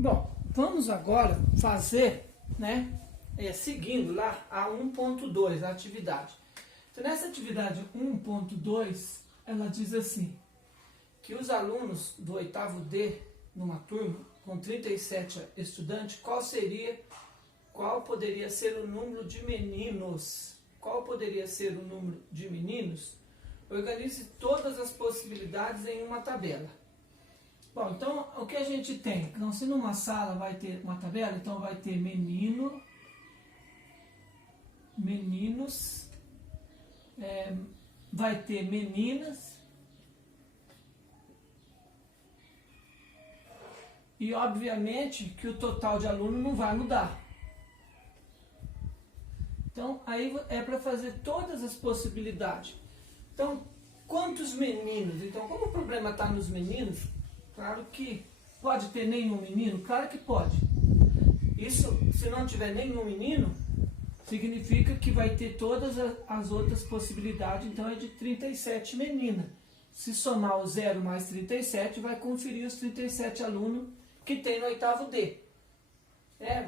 Bom, vamos agora fazer, né, seguindo lá a 1.2, a atividade. Então, nessa atividade 1.2, ela diz assim, que os alunos do 8º D, numa turma, com 37 estudantes, qual poderia ser o número de meninos? Qual poderia ser o número de meninos? Organize todas as possibilidades em uma tabela. Bom, então, o que a gente tem? Então, se numa sala vai ter uma tabela, então vai ter meninos, vai ter meninas, e obviamente que o total de aluno não vai mudar. Então, aí é para fazer todas as possibilidades. Então, quantos meninos? Então, como o problema está nos meninos, claro que pode ter nenhum menino? Claro que pode. Isso, se não tiver nenhum menino, significa que vai ter todas as outras possibilidades, então é de 37 meninas. Se somar o 0 mais 37, vai conferir os 37 alunos que tem no 8º D.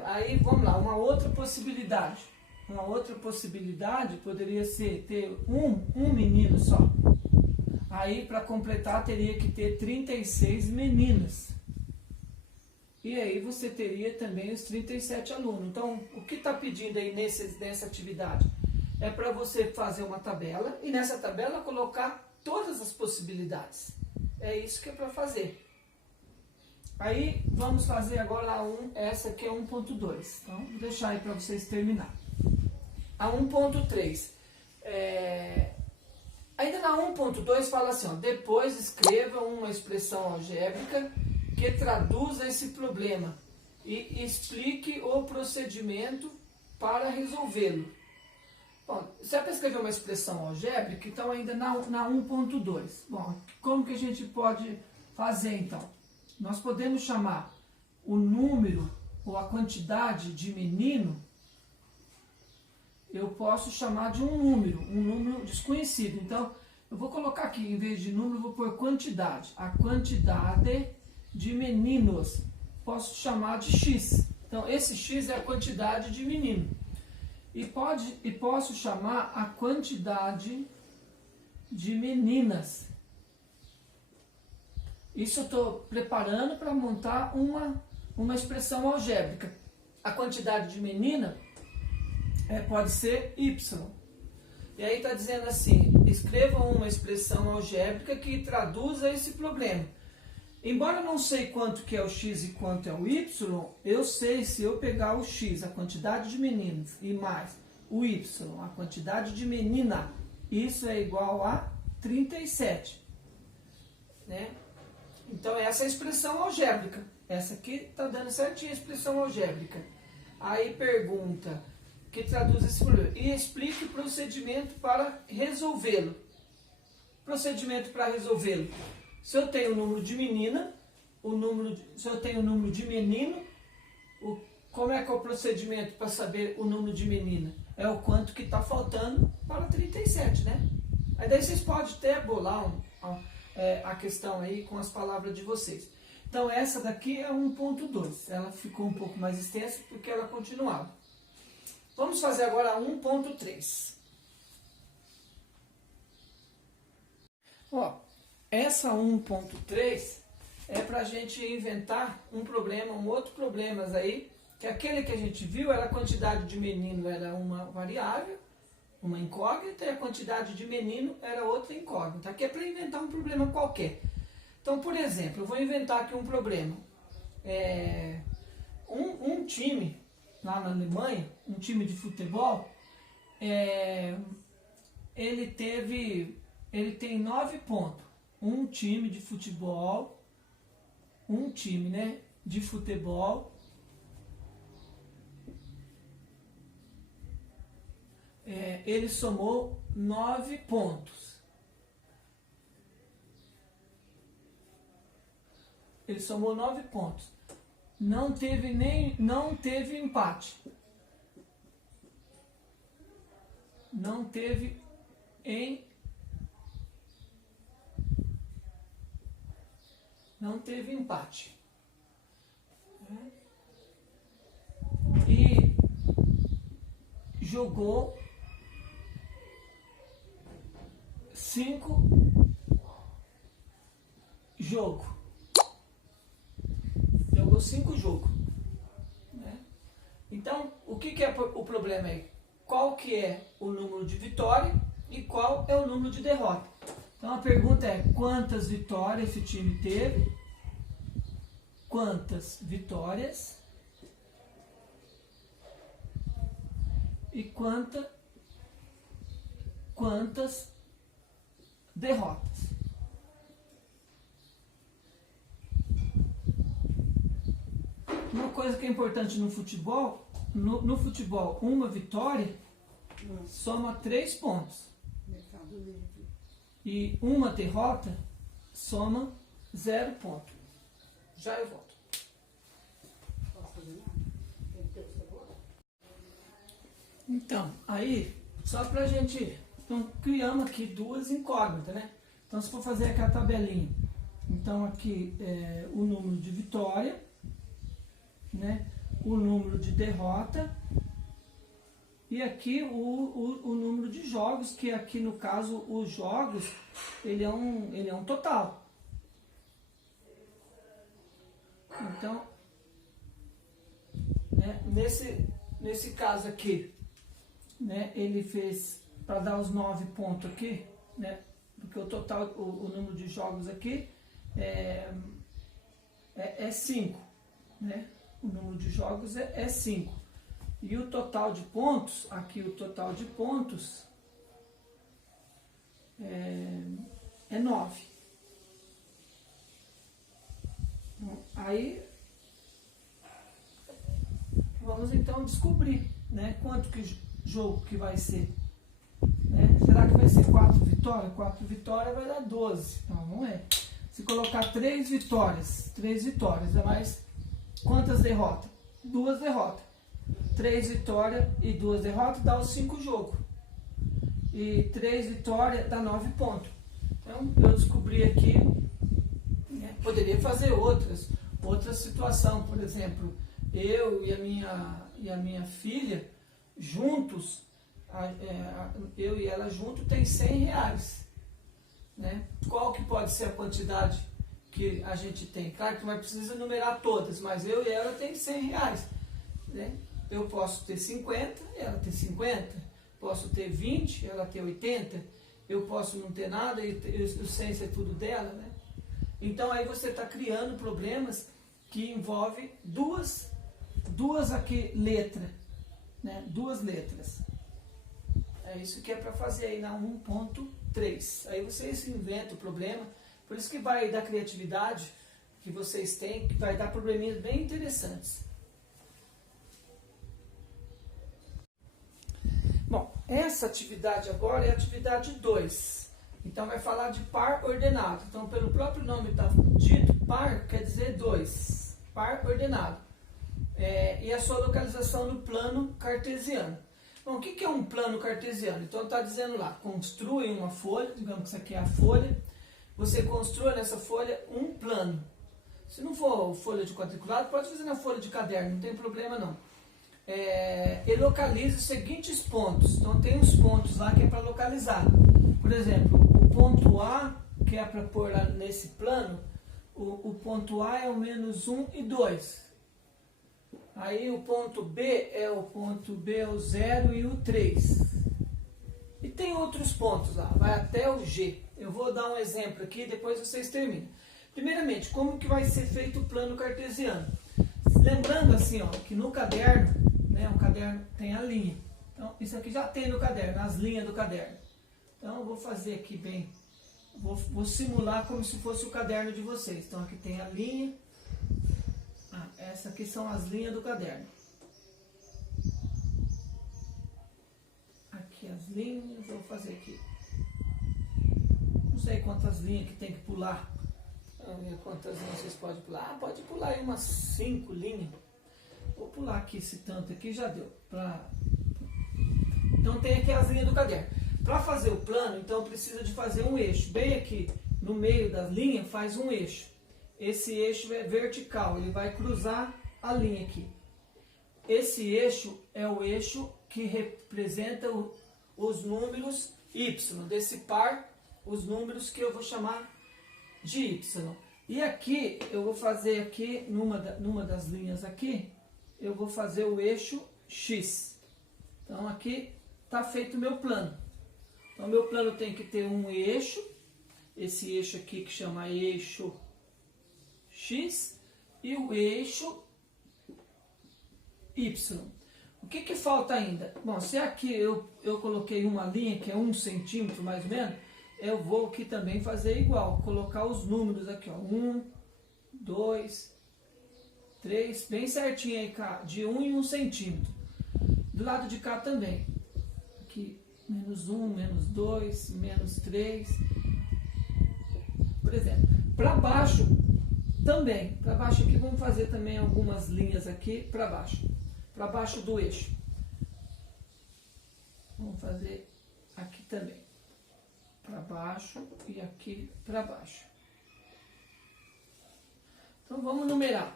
Aí, vamos lá, uma outra possibilidade. Uma outra possibilidade poderia ser ter um menino só. Aí, para completar, teria que ter 36 meninas. E aí você teria também os 37 alunos. Então, o que está pedindo aí nessa atividade? É para você fazer uma tabela e nessa tabela colocar todas as possibilidades. É isso que é para fazer. Aí, vamos fazer agora essa aqui é 1.2. Então, vou deixar aí para vocês terminar. A 1.3. Ainda na 1.2 fala assim, ó, depois escreva uma expressão algébrica que traduza esse problema e explique o procedimento para resolvê-lo. Bom, se é para escrever uma expressão algébrica, então ainda na 1.2. Bom, como que a gente pode fazer então? Nós podemos chamar o número ou a quantidade de menino, eu posso chamar de um número desconhecido. Então, eu vou colocar aqui, em vez de número, eu vou pôr quantidade. A quantidade de meninos, posso chamar de X. Então, esse X é a quantidade de menino. E posso chamar a quantidade de meninas. Isso eu estou preparando para montar uma expressão algébrica. A quantidade de menina pode ser Y. E aí está dizendo assim, escreva uma expressão algébrica que traduza esse problema. Embora eu não sei quanto que é o X e quanto é o Y, eu sei se eu pegar o X, a quantidade de meninos, e mais o Y, a quantidade de menina, isso é igual a 37. Né? Então essa é a expressão algébrica. Essa aqui está dando certinho a expressão algébrica. Aí pergunta, que traduz esse problema, e explique o procedimento para resolvê-lo. Procedimento para resolvê-lo. Se eu tenho o número de menina, se eu tenho o número de menino, como é que é o procedimento para saber o número de menina? É o quanto que está faltando para 37, né? Aí daí vocês podem até bolar a questão aí com as palavras de vocês. Então essa daqui é 1.2, ela ficou um pouco mais extensa porque ela continuava. Vamos fazer agora a 1.3. Ó, essa 1.3 é para a gente inventar um outro problema aí, que aquele que a gente viu era a quantidade de menino era uma variável, uma incógnita, e a quantidade de menino era outra incógnita. Aqui é para inventar um problema qualquer. Então, por exemplo, eu vou inventar aqui um problema. Um time lá na Alemanha, um time de futebol, ele tem 9 pontos. Um time de futebol, ele somou 9 pontos. Ele somou 9 pontos. Não teve empate. Não teve empate. jogou 5 jogos. Jogou 5 jogos. Né? Então, o que é o problema aí? Qual que é o número de vitória e qual é o número de derrota? Então a pergunta é: quantas vitórias esse time teve? Quantas vitórias? E quantas derrotas? Uma coisa que é importante no futebol, no futebol, uma vitória soma 3 pontos. E uma derrota soma 0 ponto. Já eu volto. Então, aí, só pra gente... Então, criamos aqui 2 incógnitas, né? Então, se for fazer aqui a tabelinha. Então, aqui é o número de vitória, né? O número de derrota. E aqui o número de jogos, que aqui no caso, os jogos, ele é um total. Então, né, nesse caso aqui, né, ele fez, para dar os 9 pontos aqui, né, porque o total, o número de jogos aqui é 5, né, o número de jogos é 5. E o total de pontos, aqui o total de pontos é 9. Aí, vamos então descobrir, né, quanto que jogo que vai ser. Né? Será que vai ser 4 vitórias? 4 vitórias vai dar 12. Não é. Se colocar 3 vitórias, é mais quantas derrotas? 2 derrotas. 3 vitórias e 2 derrotas dá os 5 jogos. E 3 vitórias dá 9 pontos. Então, eu descobri aqui, né, poderia fazer outra situação, por exemplo, eu e a minha filha, juntos, eu e ela juntos, tem 100 reais. Né? Qual que pode ser a quantidade que a gente tem? Claro que não precisa numerar todas, mas eu e ela tem 100 reais. Né? Eu posso ter 50, ela ter 50, posso ter 20, ela ter 80, eu posso não ter nada e o 100 é tudo dela, né? Então aí você está criando problemas que envolvem duas aqui letras, né? 2 letras. É isso que é para fazer aí na 1.3. Aí vocês inventam o problema, por isso que vai dar criatividade que vocês têm, que vai dar probleminhas bem interessantes. Bom, essa atividade agora é a atividade 2. Então vai falar de par ordenado. Então pelo próprio nome está dito, par quer dizer 2. Par ordenado. E a sua localização no plano cartesiano. Bom, o que é um plano cartesiano? Então está dizendo lá, construi uma folha, digamos que isso aqui é a folha. Você constrói nessa folha um plano. Se não for folha de quadriculado, pode fazer na folha de caderno, não tem problema não. E localiza os seguintes pontos. Então tem os pontos lá que é para localizar. Por exemplo, o ponto A, que é para pôr lá nesse plano, o ponto A é o -1 e 2. Aí o ponto B é o 0 e o 3. E tem outros pontos lá, vai até o G. Eu vou dar um exemplo aqui, depois vocês terminam. Primeiramente, como que vai ser feito o plano cartesiano? Lembrando assim, ó, que no caderno, né, o caderno tem a linha. Então, isso aqui já tem no caderno, as linhas do caderno. Então, eu vou fazer aqui bem, vou simular como se fosse o caderno de vocês. Então, aqui tem a linha. Essa aqui são as linhas do caderno. Aqui as linhas, eu vou fazer aqui. Não sei quantas linhas que tem que pular. Quantas linhas vocês podem pular? Pode pular aí umas 5 linhas. Vou pular aqui esse tanto aqui, já deu. Então tem aqui as linhas do caderno. Para fazer o plano, então precisa de fazer um eixo. Bem aqui no meio da linha faz um eixo. Esse eixo é vertical, ele vai cruzar a linha aqui. Esse eixo é o eixo que representa os números y, desse par, os números que eu vou chamar de y. E aqui, eu vou fazer aqui, numa das linhas aqui, eu vou fazer o eixo x. Então aqui está feito o meu plano. Então meu plano tem que ter um eixo, esse eixo aqui que chama eixo x, e o eixo y. O que falta ainda? Bom, se aqui eu coloquei uma linha que é 1 centímetro mais ou menos, eu vou aqui também fazer igual, colocar os números aqui, ó, 1, 2, 3, bem certinho aí, de 1 em 1 centímetro. Do lado de cá também, aqui, menos 1, menos 2, menos 3, por exemplo. Para baixo também, para baixo aqui vamos fazer também algumas linhas aqui para baixo do eixo. Vamos fazer aqui também, para baixo e aqui para baixo. Então vamos numerar.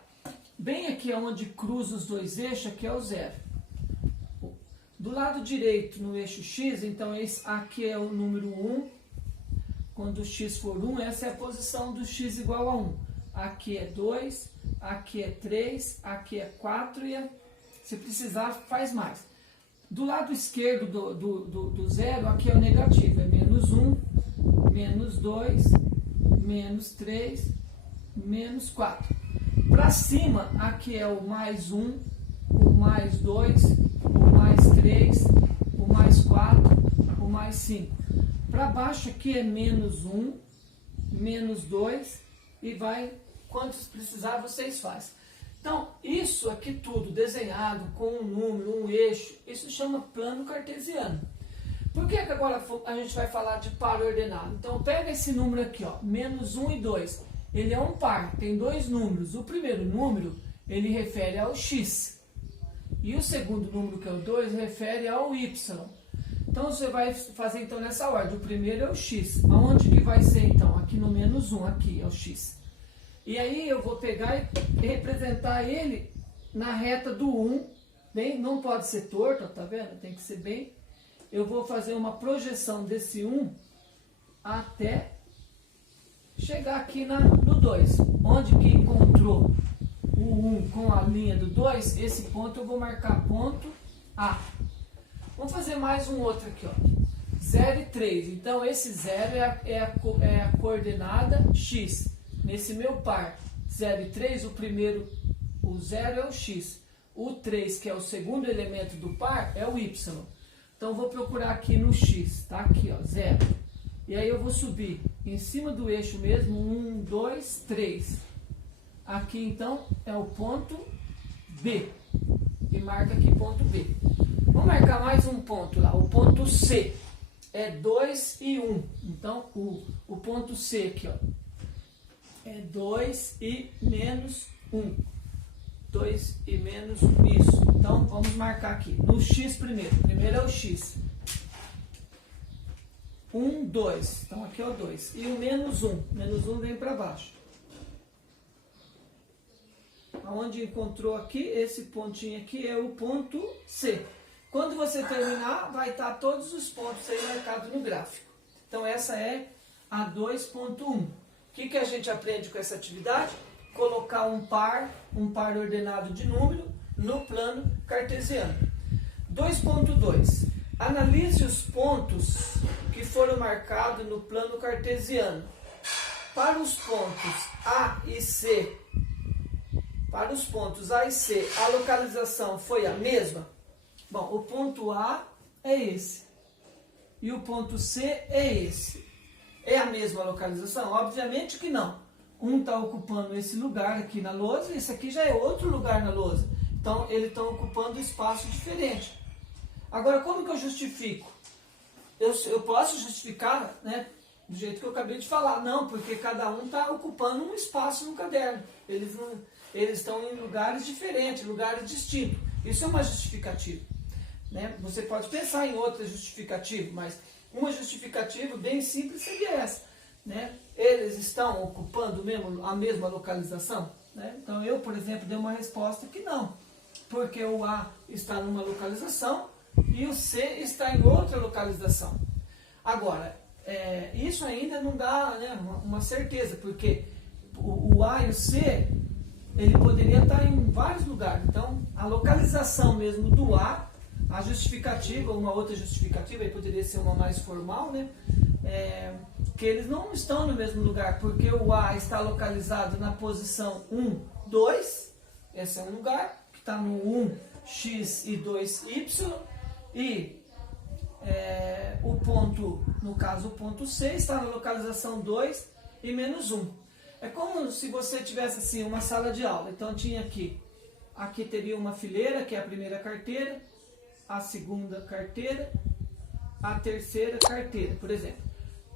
Bem aqui é onde cruza os dois eixos, aqui é o 0. Do lado direito, no eixo x, então esse aqui é o número 1. Quando o x for 1, essa é a posição do x igual a 1. Aqui é 2, aqui é 3, aqui é 4 e se precisar faz mais. Do lado esquerdo do 0, aqui é o negativo, é menos 1, menos 2, menos 3, menos 4. Para cima, aqui é o mais 1, o mais 2, o mais 3, o mais 4, o mais 5. Para baixo aqui é menos 1, menos 2 e vai, quantos precisar vocês fazem. Então, isso aqui tudo desenhado com um número, um eixo, isso chama plano cartesiano. Por que agora a gente vai falar de par ordenado? Então, pega esse número aqui, ó, menos 1 e 2. Ele é um par, tem dois números. O primeiro número, ele refere ao x. E o segundo número, que é o 2, refere ao y. Então, você vai fazer então nessa ordem. O primeiro é o x. Aonde que vai ser então? Aqui no menos 1, aqui é o x. E aí eu vou pegar e representar ele na reta do 1. Bem, não pode ser torto, tá vendo? Tem que ser bem. Eu vou fazer uma projeção desse 1 até chegar aqui no 2. Onde que encontrou o 1 com a linha do 2, esse ponto eu vou marcar ponto A. Vamos fazer mais um outro aqui, ó. 0 e 3. Então, esse 0 é a coordenada x. Nesse meu par 0 e 3, o 0 é o x. O 3, que é o segundo elemento do par, é o y. Então, vou procurar aqui no x, tá? Aqui, ó, 0. E aí eu vou subir em cima do eixo mesmo, 1, 2, 3. Aqui, então, é o ponto B. E marca aqui ponto B. Vamos marcar mais um ponto lá, o ponto C. É 2 e 1. Então, o ponto C aqui, ó, é 2 e menos 1. 2 e menos 1. Isso. Então, vamos marcar aqui. No x primeiro. Primeiro é o x. 1, 2. Então, aqui é o 2. E o menos 1. Menos 1 vem para baixo. Onde encontrou aqui, esse pontinho aqui é o ponto C. Quando você terminar, vai estar todos os pontos aí marcados no gráfico. Então, essa é a 2.1. O que a gente aprende com essa atividade? Colocar um par ordenado de número no plano cartesiano. 2.2. Analise os pontos que foram marcados no plano cartesiano. Para os pontos A e C, a localização foi a mesma? Bom, o ponto A é esse. E o ponto C é esse. É a mesma localização? Obviamente que não. Um está ocupando esse lugar aqui na lousa, e esse aqui já é outro lugar na lousa. Então, eles estão ocupando espaço diferente. Agora, como que eu justifico? Eu posso justificar, né, do jeito que eu acabei de falar. Não, porque cada um está ocupando um espaço no caderno. Eles estão em lugares diferentes, lugares distintos. Isso é uma justificativa. Né? Você pode pensar em outra justificativa, mas uma justificativa bem simples seria essa. Né? Eles estão ocupando a mesma localização? Né? Então eu, por exemplo, dei uma resposta que não. Porque o A está numa localização e o C está em outra localização. Agora, isso ainda não dá, né, uma certeza, porque o A e o C, ele poderia estar em vários lugares. Então, a localização mesmo do A, a justificativa, uma outra justificativa, aí poderia ser uma mais formal, né, que eles não estão no mesmo lugar, porque o A está localizado na posição 1, 2, esse é um lugar, que está no 1, x e 2y, e o ponto, no caso o ponto C, está na localização 2 e menos 1. É como se você tivesse assim uma sala de aula. Então tinha aqui teria uma fileira, que é a primeira carteira, a segunda carteira, a terceira carteira, por exemplo.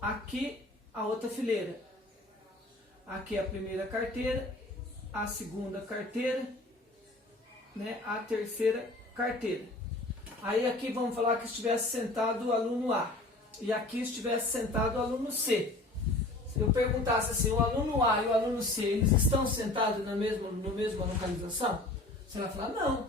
Aqui a outra fileira, aqui a primeira carteira, a segunda carteira, né, a terceira carteira. Aí aqui vamos falar que estivesse sentado o aluno A e aqui estivesse sentado o aluno C. Se eu perguntasse assim, o aluno A e o aluno C, eles estão sentados na mesma localização? Você vai falar, não.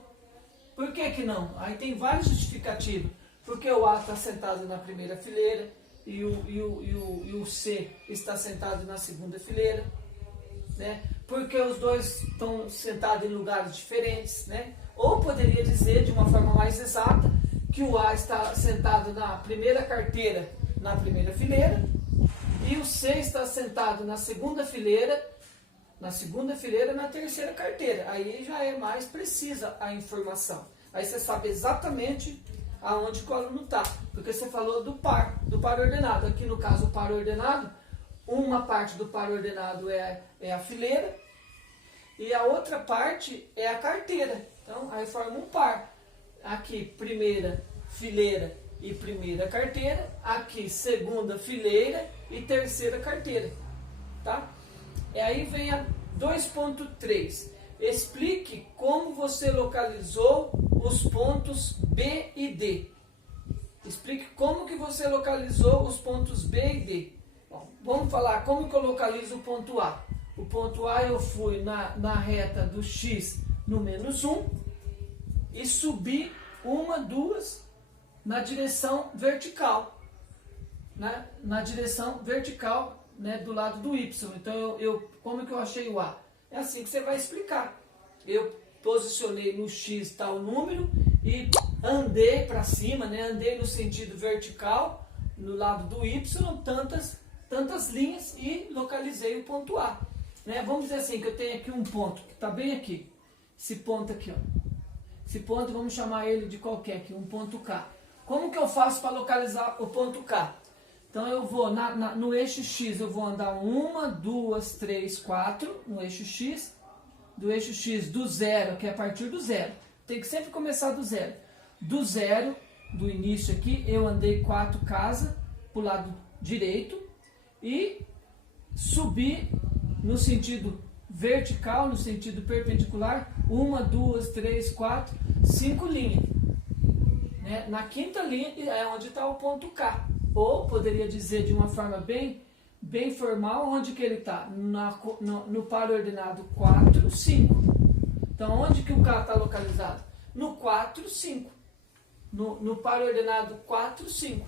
Por que que não? Aí tem vários justificativos. Porque o A está sentado na primeira fileira e o C está sentado na segunda fileira, né? Porque os dois estão sentados em lugares diferentes, né? Ou poderia dizer, de uma forma mais exata, que o A está sentado na primeira carteira, na primeira fileira, e o C está sentado na segunda fileira, na terceira carteira. Aí já é mais precisa a informação. Aí você sabe exatamente aonde que o aluno está, porque você falou do par ordenado. Aqui no caso o par ordenado, uma parte do par ordenado é a fileira e a outra parte é a carteira. Então aí forma um par. Aqui primeira fileira e primeira carteira, aqui segunda fileira e terceira carteira, tá? E aí vem a 2.3. Explique como você localizou os pontos B e D. Explique como que você localizou os pontos B e D. Bom, vamos falar como que eu localizo o ponto A. O ponto A eu fui na reta do X no menos 1 e subi uma, duas na direção vertical. Né? Na direção vertical, né, do lado do Y. Então, como que eu achei o A? É assim que você vai explicar. Eu posicionei no X tal número e andei para cima, né? Andei no sentido vertical, no lado do Y, tantas linhas e localizei o ponto A. Né? Vamos dizer assim, que eu tenho aqui um ponto, que está bem aqui. Esse ponto aqui, ó. Esse ponto, vamos chamar ele de qualquer aqui, um ponto K. Como que eu faço para localizar o ponto K? Então eu vou no eixo X, eu vou andar 1, 2, 3, 4 no eixo X. Do eixo X do zero, que é a partir do zero. Tem que sempre começar do zero. Do zero, do início aqui, eu andei 4 casas para o lado direito e subi no sentido vertical, no sentido perpendicular, 1, 2, 3, 4, 5 linhas. Né? Na quinta linha é onde está o ponto K. Ou poderia dizer de uma forma bem formal, onde que ele está? No par ordenado 4, 5. Então, onde que o K está localizado? No 4, 5. No par ordenado 4, 5.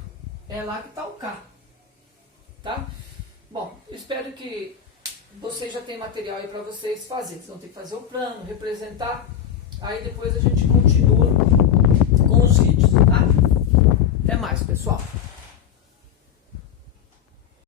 É lá que está o K. Tá? Bom, espero que vocês já tenham material aí para vocês fazerem. Vocês vão ter que fazer o plano, representar. Aí depois a gente continua com os vídeos, tá? Até mais, pessoal.